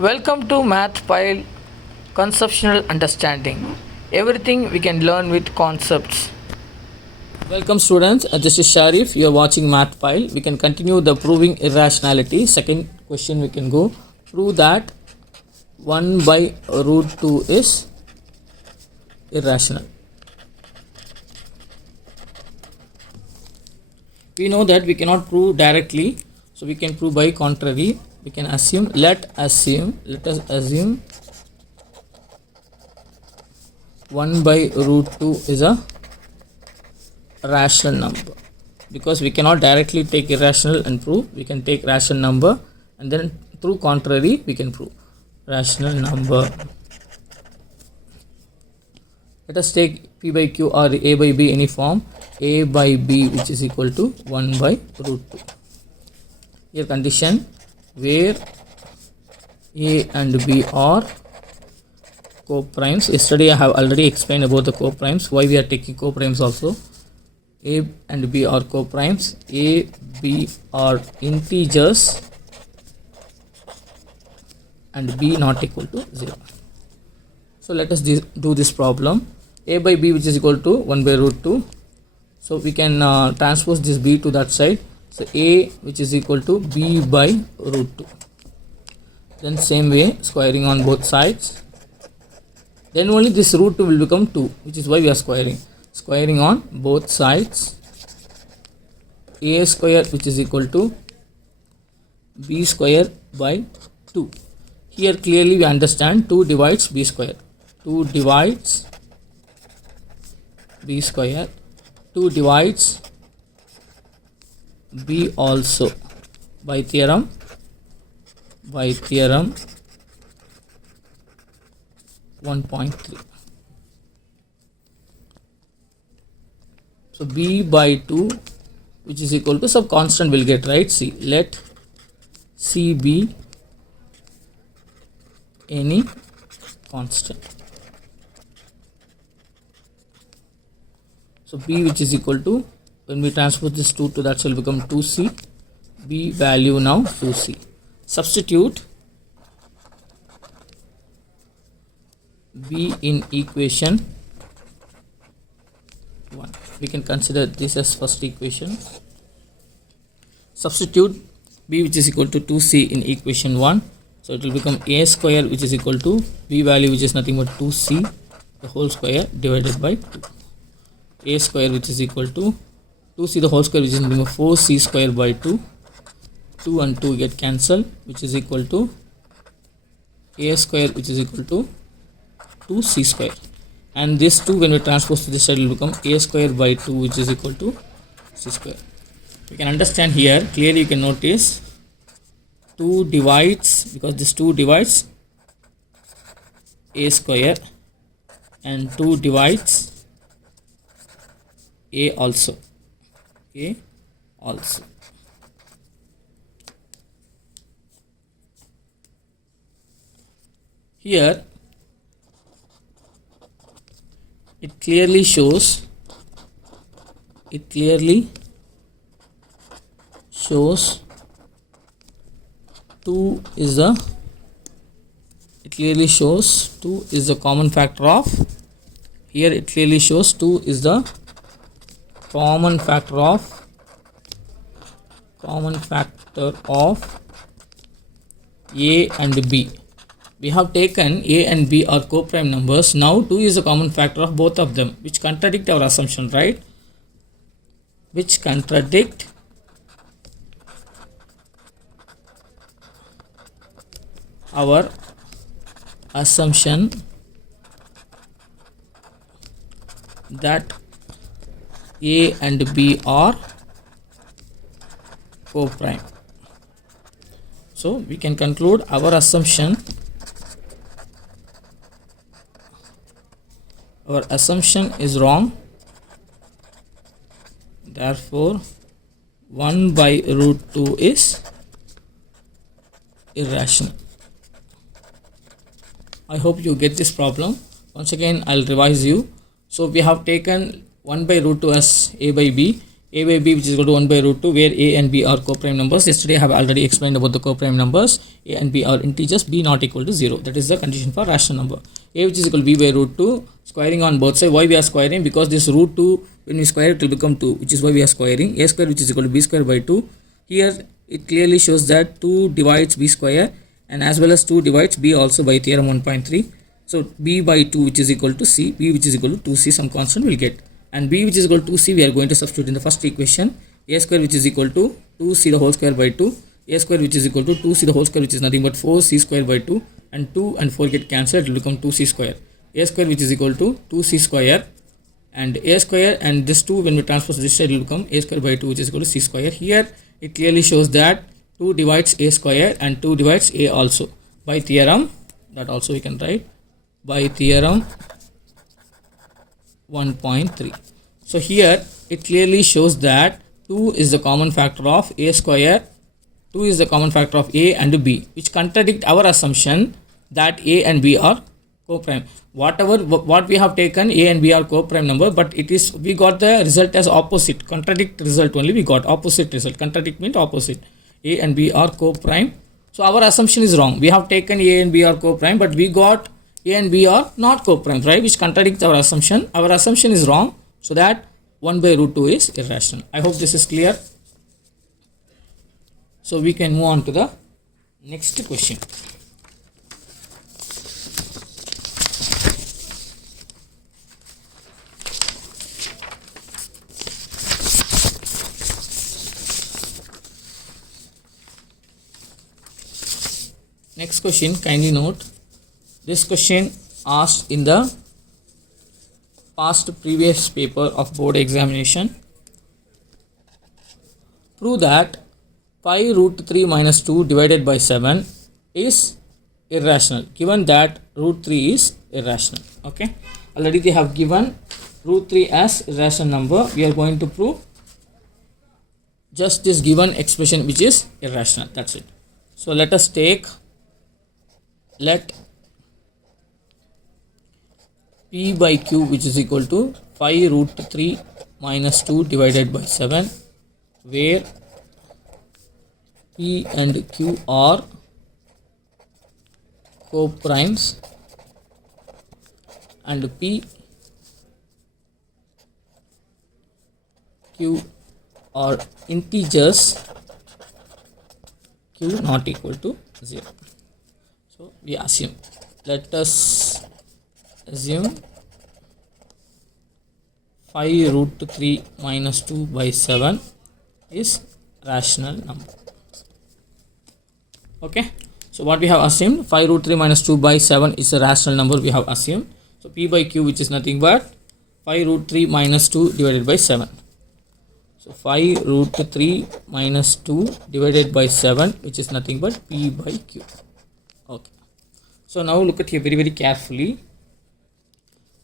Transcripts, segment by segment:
Welcome to Math Pile Conceptual Understanding. Everything we can learn with concepts. Welcome students, this is Sharif. You are watching Math Pile. We can continue the proving irrationality. Second question we can go. Prove that 1 by root 2 is irrational. We know that we cannot prove directly, so we can prove by contrary. We can assume, let us assume 1 by root 2 is a rational number, because we cannot directly take irrational and prove. We can take rational number and then through contrary we can prove rational number. Let us take P by Q or A by B any form. A by B which is equal to 1 by root 2. Here condition where A and B are co-primes. Yesterday I have already explained about the co-primes, why we are taking co-primes also. A and B are co-primes. A, B are integers and B not equal to 0. So let us do this problem. A by B which is equal to 1 by root 2. So we can transpose this B to that side. So A which is equal to B by root 2. Then same way squaring on both sides. Then only this root 2 will become 2, which is why we are squaring. Squaring on both sides. A square which is equal to B square by 2. Here clearly we understand 2 divides B square. 2 divides B square. 2 divides B also by theorem. By theorem 1.3. So B by 2 which is equal to some constant will get, right? See, let C be any constant. So B which is equal to, when we transpose this 2 to that shall become 2C. B value now 2C. Substitute B in equation 1. We can consider this as first equation. Substitute B which is equal to 2C in equation 1. So it will become A square which is equal to B value which is nothing but 2C the whole square divided by 2. A square which is equal to 2C the whole square which is nothing but 4C square by 2. 2 and 2 get cancelled, which is equal to A square which is equal to 2C square. And this 2 when we transpose to this side will become A square by 2 which is equal to C square. We can understand here clearly. You can notice 2 divides, because this 2 divides A square and 2 divides A also. A also. Here it clearly shows 2 is the common factor of, here it clearly shows 2 is the common factor of A and B. We have taken A and B are co-prime numbers. Now 2 is a common factor of both of them, which contradict our assumption, right? Which contradict our assumption that A and B are co-prime. So we can conclude our assumption is wrong. Therefore 1 by root 2 is irrational. I hope you get this problem. Once again I'll revise you. So we have taken 1 by root 2 as A by B. a by b which is equal to 1 by root 2, where a and b are co-prime numbers. Yesterday I have already explained about the co-prime numbers. a and b are integers, b not equal to 0. That is the condition for rational number. A which is equal to b by root 2, squaring on both sides. Why we are squaring? Because this root 2, when we square it will become 2, which is why we are squaring. A square which is equal to b square by 2. Here it clearly shows that 2 divides b square, and as well as 2 divides b also by theorem 1.3. So b by 2 which is equal to c, b which is equal to 2c, some constant will get, and b which is equal to 2c we are going to substitute in the first equation. A square which is equal to 2c the whole square by 2, a square which is equal to 2c the whole square, which is nothing but 4c square by 2, and 2 and 4 get cancelled, it will become 2c square. A square which is equal to 2c square, and a square and this 2 when we transpose this side, it will become a square by 2 which is equal to c square. Here it clearly shows that 2 divides a square and 2 divides a also by theorem, that also we can write by theorem 1.3. So here it clearly shows that 2 is the common factor of a square, 2 is the common factor of a and b, which contradict our assumption that a and b are co-prime. What we have taken, a and b are co-prime number, but it is, we got the result as opposite, contradict result only we got, opposite result. Contradict means opposite. A and b are co-prime, so our assumption is wrong. We have taken a and b are co-prime, but we got a and b are not co-prime, right, which contradicts our assumption. Our assumption is wrong, so that 1 by root 2 is irrational. I hope this is clear. So we can move on to the next question. Next question, kindly note, this question asked in the past previous paper of board examination. Prove that 5 root 3 minus 2 divided by 7 is irrational, given that root 3 is irrational. Okay, already they have given root 3 as irrational number. We are going to prove just this given expression which is irrational. That's it. So let us take, let p by q which is equal to 5 root 3 minus 2 divided by 7, where p and q are co-primes and p, q are integers, q not equal to 0. So we assume, let us assume 5 root 3 minus 2 by 7 is rational number. Okay, so what we have assumed, 5 root 3 minus 2 by 7 is a rational number we have assumed. So p by q which is nothing but 5 root 3 minus 2 divided by 7. So 5 root 3 minus 2 divided by 7, which is nothing but p by q. Okay, so now look at here very carefully.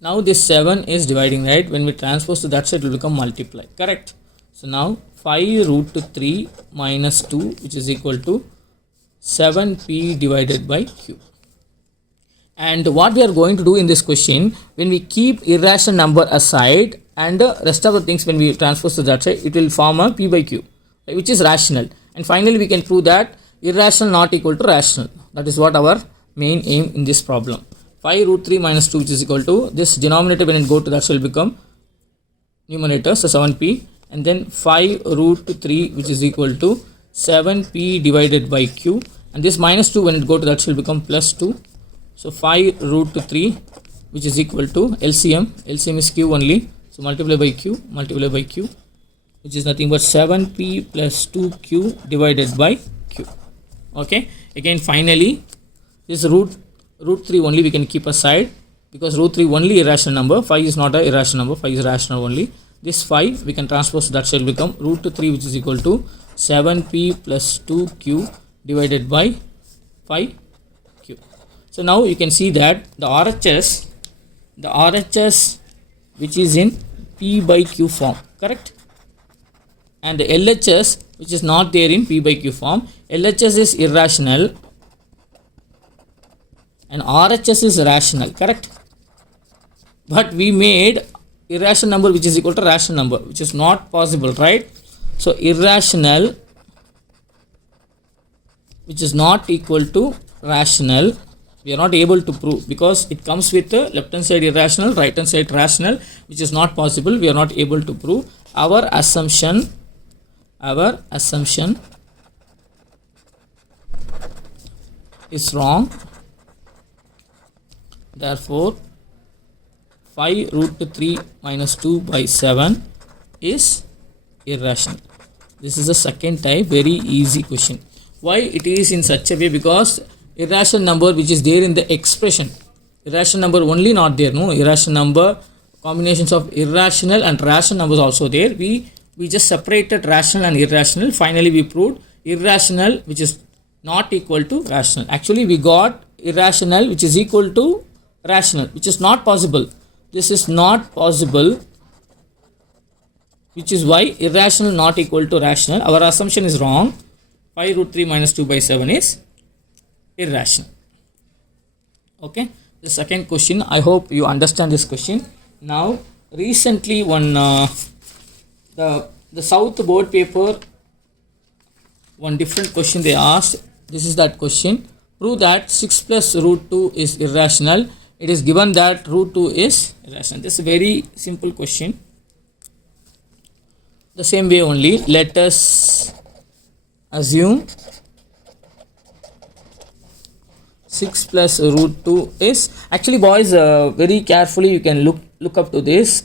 Now this 7 is dividing, right? When we transpose to that side, it will become multiply, correct? So now 5 root 3 minus 2 which is equal to 7p divided by q. And what we are going to do in this question, when we keep irrational number aside and the rest of the things when we transpose to that side, it will form a p by q, which is rational. And finally we can prove that irrational not equal to rational. That is what our main aim in this problem. 5 root 3 minus 2 which is equal to, this denominator when it go to that will become numerator, so 7p, and then 5 root 3 which is equal to 7p divided by q, and this minus 2 when it go to that will become plus 2. So 5 root 3 which is equal to LCM is q only, so multiply by q, which is nothing but 7p plus 2q divided by q. Okay, again finally this root 3 only we can keep aside, because root 3 only irrational number, 5 is not a irrational number, 5 is rational only. This 5 we can transpose, that shall become root 3 which is equal to 7p plus 2q divided by 5q. So now you can see that the RHS which is in p by q form, correct, and the LHS which is not there in p by q form. LHS is irrational and RHS is rational, correct, but we made irrational number which is equal to rational number, which is not possible, right? So irrational which is not equal to rational, we are not able to prove because it comes with the left hand side irrational, right hand side rational, which is not possible. We are not able to prove. Our assumption is wrong. Therefore 5 root 3 minus 2 by 7 is irrational. This is the second type, very easy question. Why it is in such a way? Because irrational number which is there in the expression, irrational number only not there, no, irrational number, combinations of irrational and rational numbers also there. We just separated rational and irrational. Finally we proved irrational which is not equal to rational. Actually we got irrational which is equal to rational, which is not possible. This is not possible, which is why irrational not equal to rational. Our assumption is wrong. 5 root 3 minus 2 by 7 is irrational. Okay, the second question, I hope you understand this question. Now recently one the South board paper, one different question they asked. This is that question. Prove that 6 plus root 2 is irrational. It is given that root 2 is irrational. This is a very simple question. The same way only, let us assume 6 plus root 2 is, actually boys, very carefully you can look up to this.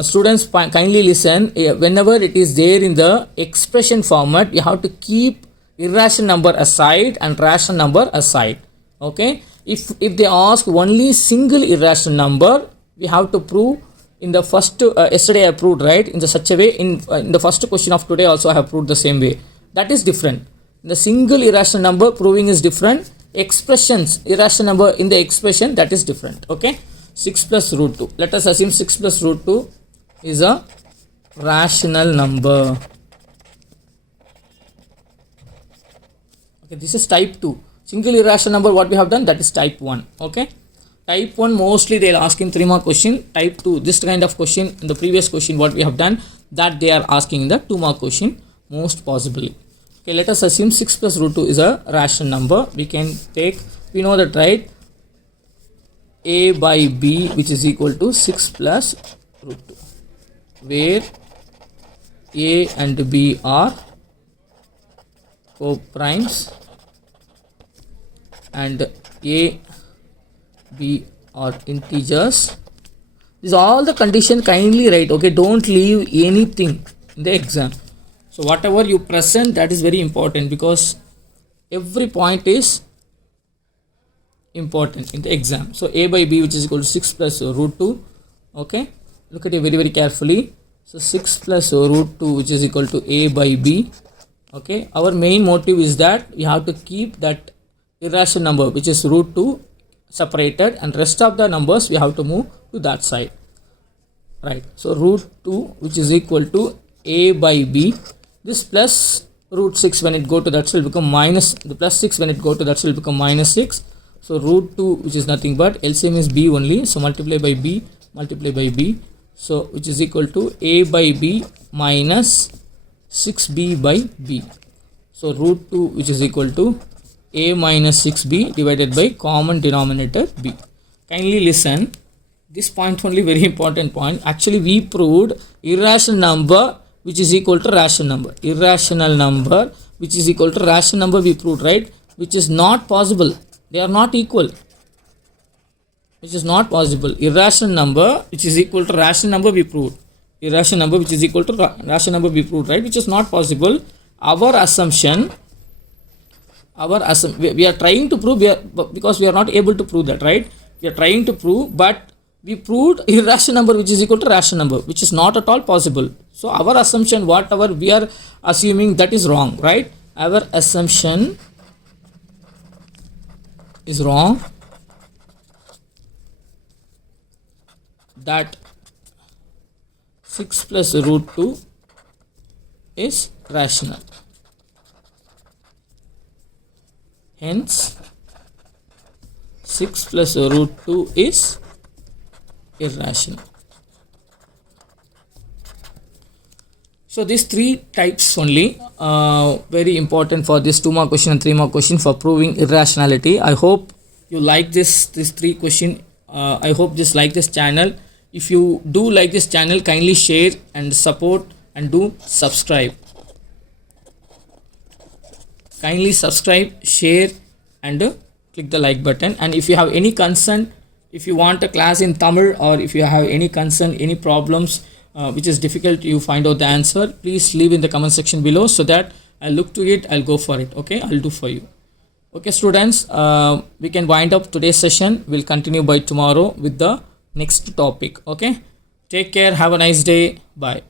Students kindly listen. Whenever it is there in the expression format, you have to keep irrational number aside and rational number aside. Okay, if they ask only single irrational number, we have to prove in the first yesterday I proved, right, in the such a way. In the first question of today also I have proved the same way. That is different. The single irrational number proving is different. Expressions, irrational number in the expression, that is different. Okay, 6 plus root 2, let us assume 6 plus root 2 is a rational number. Okay, this is type 2. Single irrational number, what we have done, that is type 1. Okay, type 1 mostly they will ask in 3 mark question. Type 2, this kind of question in the previous question what we have done, that they are asking in the 2 mark question most possibly. Okay, let us assume 6 plus root 2 is a rational number. We can take, we know that, right, a by b which is equal to 6 plus root 2, where a and b are co-primes and a, b are integers. These are all the condition, kindly write. Okay, don't leave anything in the exam. So whatever you present, that is very important, because every point is important in the exam. So a by b which is equal to 6 plus root 2. Okay, look at it very carefully. So 6 plus root 2 which is equal to a by b. Okay, our main motive is that we have to keep that irrational number which is root 2 separated, and rest of the numbers we have to move to that side, right? So root 2 which is equal to a by b. This plus root 6 when it go to that will become minus, the plus 6 when it go to that will become minus 6. So root 2 which is nothing but LCM is b only, so multiply by b, so which is equal to a by b minus 6b by b. So root 2 which is equal to a minus 6b divided by common denominator b. Kindly listen, this point only very important point. Actually we proved irrational number which is equal to rational number. Irrational number which is equal to rational number we proved, right, which is not possible. They are not equal, which is not possible. Irrational number which is equal to rational number we proved. Irrational number which is equal to rational number we proved, right, which is not possible. Our assumption, we are trying to prove, because we are not able to prove that, right, we are trying to prove, but we proved irrational number which is equal to rational number, which is not at all possible. So our assumption, whatever we are assuming, that is wrong, right? Our assumption is wrong, that 6 plus root 2 is rational. Hence 6 plus root 2 is irrational. So these three types only very important for this 2 mark question and 3 mark question for proving irrationality. I hope you like this three question. I hope just like this channel. If you do like this channel, kindly share and support and do subscribe. Kindly subscribe, share and click the like button. And if you have any concern, if you want a class in Tamil, or if you have any concern, any problems which is difficult, you find out the answer, please leave in the comment section below, so that I'll look to it, I'll go for it. Okay, I'll do for you. Okay students, we can wind up today's session. We'll continue by tomorrow with the next topic. Okay, take care, have a nice day, bye.